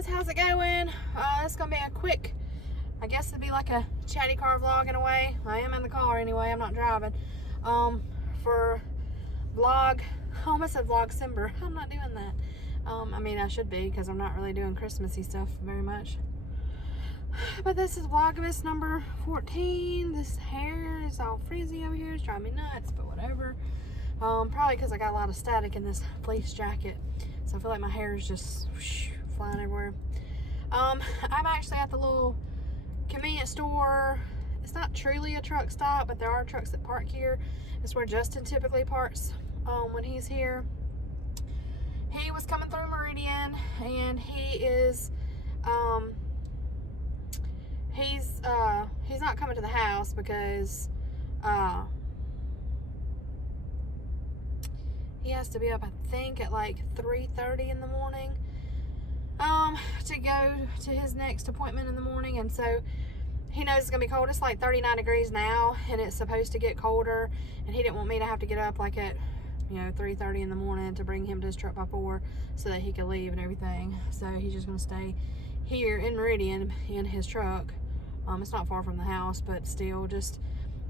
guys, how's it going? It's gonna be a quick, I guess it'd be like a chatty car vlog in a way. I am in the car anyway, I'm not driving. For vlog, I almost said Vlogsimber. I'm not doing that. I mean, I should be, because I'm not really doing Christmassy stuff very much. But this is Vlogmas number 14. This hair is all frizzy over here. It's driving me nuts, but whatever. Probably because I got a lot of static in this fleece jacket. So I feel like my hair is just whoosh, flying everywhere. I'm actually at the little convenience store. It's not truly a truck stop, but there are trucks that park here. It's where Justin typically parks when he's here. He was coming through Meridian, and he is he's not coming to the house because he has to be up, I think, at like 3:30 in the morning to go to his next appointment in the morning. And so he knows it's gonna be cold. It's like 39 degrees now, and it's supposed to get colder, and he didn't want me to have to get up like at 3:30 in the morning to bring him to his truck by 4 so that he could leave and everything. So he's just gonna stay here in Meridian in his truck. It's not far from the house, but still, just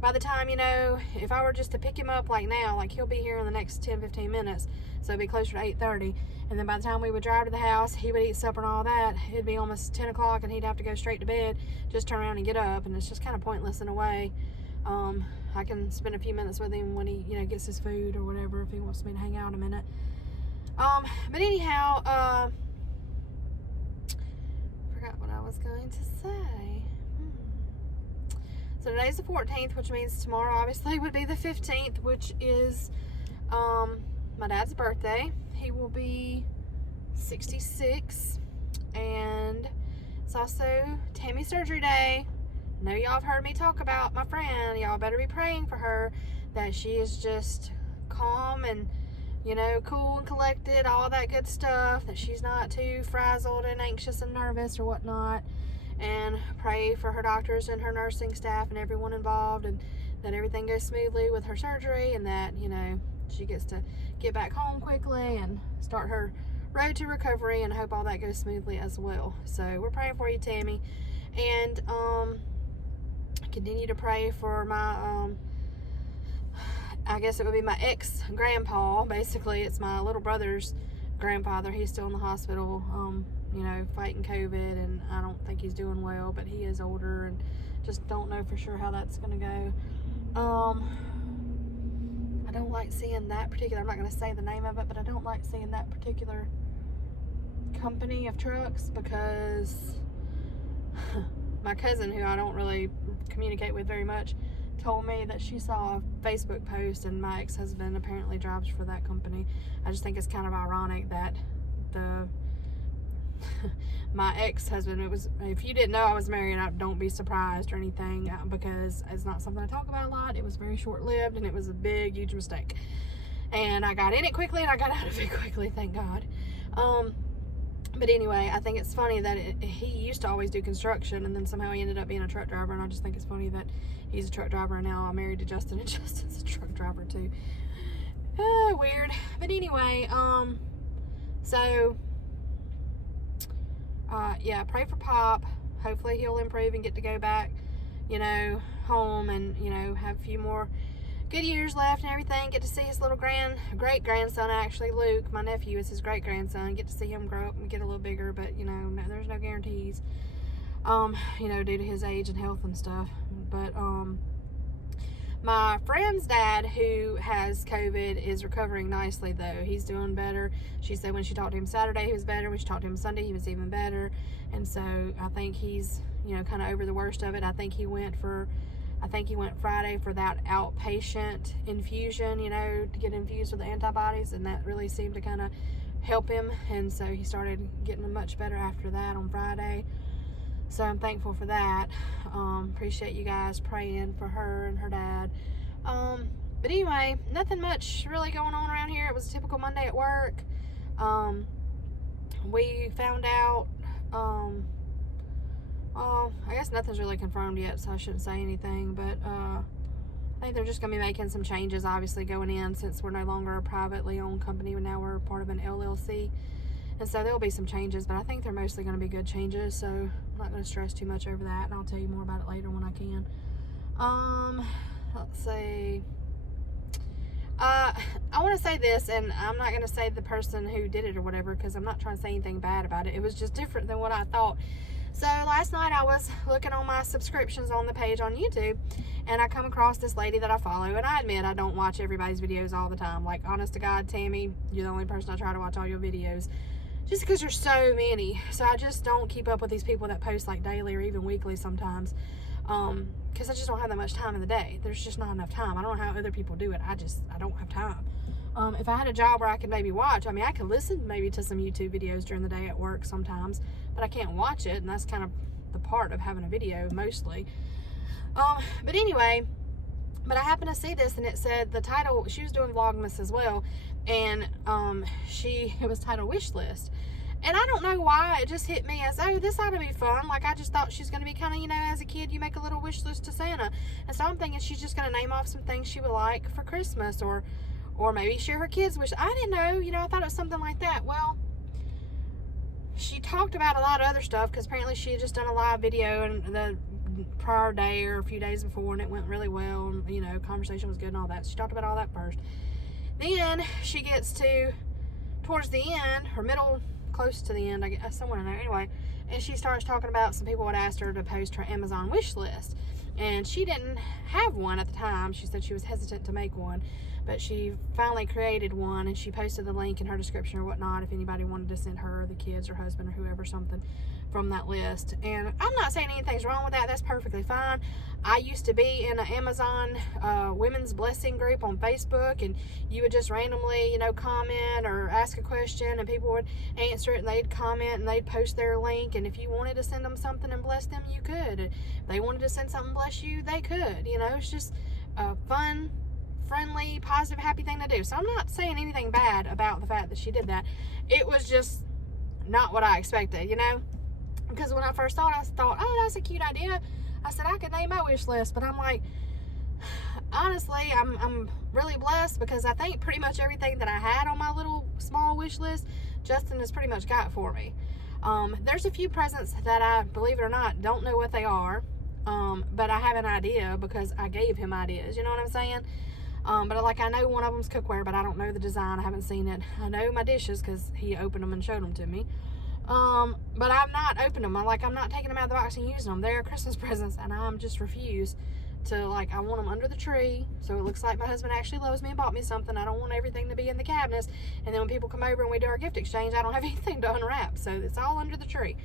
by the time, if I were just to pick him up like now, like he'll be here in the next 10-15 minutes, so it'd be closer to 8:30, and then by the time we would drive to the house, he would eat supper and all that, it'd be almost 10 o'clock, and he'd have to go straight to bed, just turn around and get up, and it's just kind of pointless in a way. I can spend a few minutes with him when he, gets his food or whatever, if he wants me to hang out a minute. But anyhow, forgot what I was going to say. So today's the 14th, which means tomorrow obviously would be the 15th, which is my dad's birthday. He will be 66, and it's also Tammy's surgery day. I know y'all have heard me talk about my friend. Y'all better be praying for her, that she is just calm and cool and collected, all that good stuff, that she's not too frazzled and anxious and nervous or whatnot. And pray for her doctors and her nursing staff and everyone involved, and that everything goes smoothly with her surgery, and that she gets to get back home quickly and start her road to recovery, and I hope all that goes smoothly as well. So we're praying for you, Tammy, and continue to pray for my I guess it would be my ex-grandpa. Basically, it's my little brother's grandfather. He's still in the hospital, fighting COVID, and I don't think he's doing well, but he is older, and just don't know for sure how that's gonna go. I don't like seeing that particular, I'm not gonna say the name of it, but I don't like seeing that particular company of trucks, because my cousin, who I don't really communicate with very much, told me that she saw a Facebook post, and my ex-husband apparently drives for that company. I just think it's kind of ironic that my ex-husband, if you didn't know I was married, don't be surprised or anything, because it's not something I talk about a lot. It was very short-lived, and it was a big, huge mistake. And I got in it quickly, and I got out of it quickly, thank God. But anyway, I think it's funny that he used to always do construction, and then somehow he ended up being a truck driver, and I just think it's funny that he's a truck driver, and now I'm married to Justin, and Justin's a truck driver too. Weird. But anyway, yeah, pray for Pop. Hopefully he'll improve and get to go back, home, and, have a few more good years left and everything. Get to see his little great-grandson, actually, Luke, my nephew, is his great-grandson. Get to see him grow up and get a little bigger, but, there's no guarantees, due to his age and health and stuff. But, my friend's dad, who has COVID, is recovering nicely, though. He's doing better. She said when she talked to him Saturday, he was better. When she talked to him Sunday, he was even better. And so I think he's, kind of over the worst of it. I think he went Friday for that outpatient infusion, to get infused with the antibodies, and that really seemed to kind of help him. And so he started getting much better after that on Friday. So I'm thankful for that. Appreciate you guys praying for her and her dad. But anyway, nothing much really going on around here. It was a typical Monday at work. We found out, I guess nothing's really confirmed yet, so I shouldn't say anything, but I think they're just going to be making some changes, obviously, going in, since we're no longer a privately owned company. Now we're part of an LLC. And so there'll be some changes, but I think they're mostly going to be good changes, so I'm not going to stress too much over that, and I'll tell you more about it later when I can. Let's see. I want to say this, and I'm not going to say the person who did it or whatever, because I'm not trying to say anything bad about it. It was just different than what I thought. So last night I was looking on my subscriptions on the page on YouTube, and I come across this lady that I follow, and I admit I don't watch everybody's videos all the time. Like, honest to God, Tammy, you're the only person I try to watch all your videos, just because there's so many. So I just don't keep up with these people that post like daily or even weekly sometimes, because I just don't have that much time in the day. There's just not enough time. I don't know how other people do it. I don't have time. If I had a job where I could maybe watch, I mean, I could listen maybe to some YouTube videos during the day at work sometimes, but I can't watch it, and that's kind of the part of having a video mostly. But anyway, but I happened to see this, and it said the title, she was doing Vlogmas as well, and it was titled Wish List. And I don't know why, it just hit me as, oh, this ought to be fun. Like, I just thought she's going to be kind of, you know, as a kid, you make a little wish list to Santa. And so I'm thinking she's just going to name off some things she would like for Christmas, or maybe share her kids' wish. I didn't know, you know, I thought it was something like that. Well, she talked about a lot of other stuff, because apparently she had just done a live video and the prior day or a few days before, and it went really well, and, you know, conversation was good and all that. She talked about all that first. Then she gets to towards the end, or middle, close to the end, I guess, somewhere in there anyway, and she starts talking about some people had asked her to post her Amazon wish list, and she didn't have one at the time. She said she was hesitant to make one, but she finally created one, and she posted the link in her description or whatnot if anybody wanted to send her or the kids or husband or whoever something from that list. And I'm not saying anything's wrong with that. That's perfectly fine. I used to be in an Amazon women's blessing group on Facebook, and you would just randomly, you know, comment or ask a question, and people would answer it, and they'd comment, and they'd post their link, and if you wanted to send them something and bless them, you could. If they wanted to send something and bless you, they could. You know, it's just a fun, friendly, positive, happy thing to do. So I'm not saying anything bad about the fact that she did that. It was just not what I expected, you know, because when I first thought, I thought, oh, that's a cute idea. I said I could name my wish list, but I'm like, honestly, I'm really blessed, because I think pretty much everything that I had on my little small wish list, Justin has pretty much got for me. There's a few presents that I, believe it or not, don't know what they are, but I have an idea because I gave him ideas, you know what I'm saying? But like, I know one of them's cookware, but I don't know the design. I haven't seen it. I know my dishes because he opened them and showed them to me. But I've not opened them. I'm not taking them out of the box and using them. They're Christmas presents, and I'm just refused to, like, I want them under the tree, so it looks like my husband actually loves me and bought me something. I don't want everything to be in the cabinets, and then when people come over and we do our gift exchange, I don't have anything to unwrap, so it's all under the tree.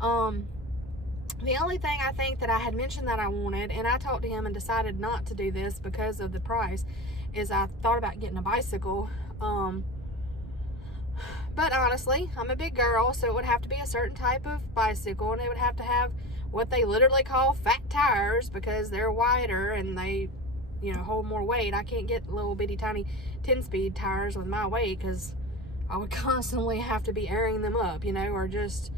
The only thing I think that I had mentioned that I wanted, and I talked to him and decided not to do this because of the price, is I thought about getting a bicycle. But honestly, I'm a big girl, so it would have to be a certain type of bicycle, and it would have to have what they literally call fat tires, because they're wider and they, you know, hold more weight. I can't get little bitty tiny 10-speed tires with my weight, because I would constantly have to be airing them up, you know, or it just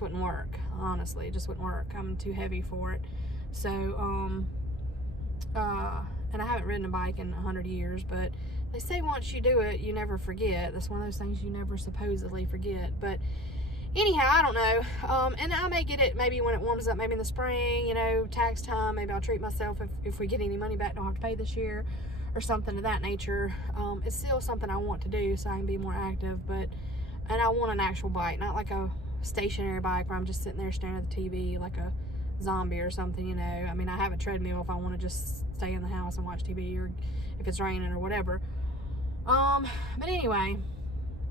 wouldn't work. Honestly, it just wouldn't work. I'm too heavy for it. So, and I haven't ridden a bike in 100 years, but they say once you do it, you never forget. That's one of those things you never supposedly forget. But anyhow, I don't know. And I may get it maybe when it warms up, maybe in the spring, you know, tax time. Maybe I'll treat myself if we get any money back, don't have to pay this year, or something of that nature. It's still something I want to do so I can be more active, and I want an actual bike, not like a stationary bike where I'm just sitting there staring at the TV like a zombie or something, you know. I mean, I have a treadmill if I want to just stay in the house and watch TV, or if it's raining or whatever. But anyway,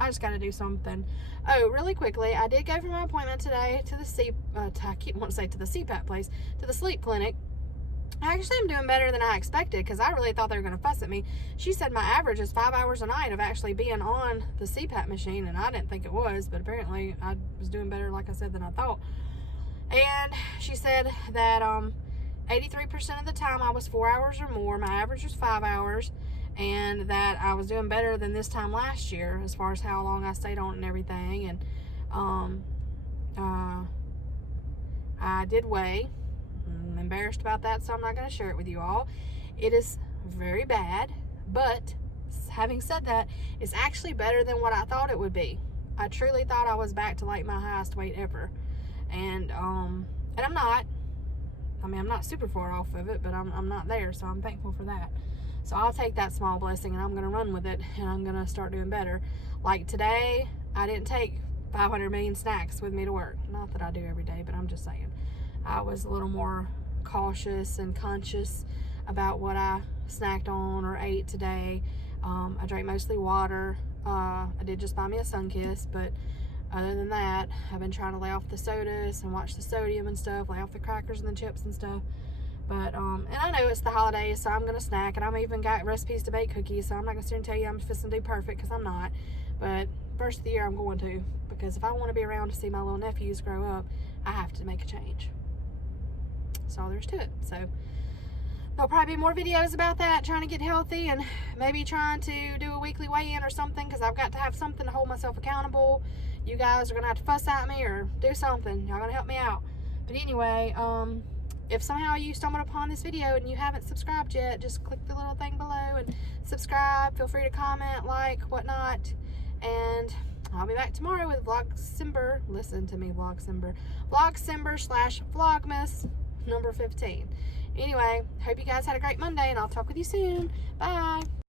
I just got to do something. Oh, really quickly, I did go for my appointment today to the I keep wanting to say to the CPAP place, to the sleep clinic. I actually am doing better than I expected, because I really thought they were going to fuss at me. She said my average is 5 hours a night of actually being on the CPAP machine, and I didn't think it was, but apparently I was doing better, like I said, than I thought. And she said that 83% of the time I was 4 hours or more. My average was 5 hours, and that I was doing better than this time last year as far as how long I stayed on and everything. And I did weigh. I'm embarrassed about that, so I'm not going to share it with you all. It is very bad, but having said that, it's actually better than what I thought it would be. I truly thought I was back to like my highest weight ever. And I'm not. I mean, I'm not super far off of it, but I'm not there, so I'm thankful for that. So I'll take that small blessing and I'm going to run with it, and I'm going to start doing better. Like today, I didn't take 500 million snacks with me to work. Not that I do every day, but I'm just saying. I was a little more cautious and conscious about what I snacked on or ate today. I drank mostly water. I did just buy me a Sunkiss, but other than that, I've been trying to lay off the sodas and watch the sodium and stuff, lay off the crackers and the chips and stuff. But, and I know it's the holidays, so I'm going to snack, and I'm even got recipes to bake cookies, so I'm not going to sit here and tell you I'm just going to do perfect, because I'm not. But first of the year, I'm going to, because if I want to be around to see my little nephews grow up, I have to make a change. That's all there's to it. So there'll probably be more videos about that, trying to get healthy, and maybe trying to do a weekly weigh-in or something, because I've got to have something to hold myself accountable. You guys are going to have to fuss at me or do something. Y'all going to help me out. But anyway, if somehow you stumbled upon this video and you haven't subscribed yet, just click the little thing below and subscribe. Feel free to comment, like, whatnot. And I'll be back tomorrow with Vlogsimber. Listen to me, Vlogsimber. Vlogsimber/Vlogmas number 15. Anyway, hope you guys had a great Monday, and I'll talk with you soon. Bye.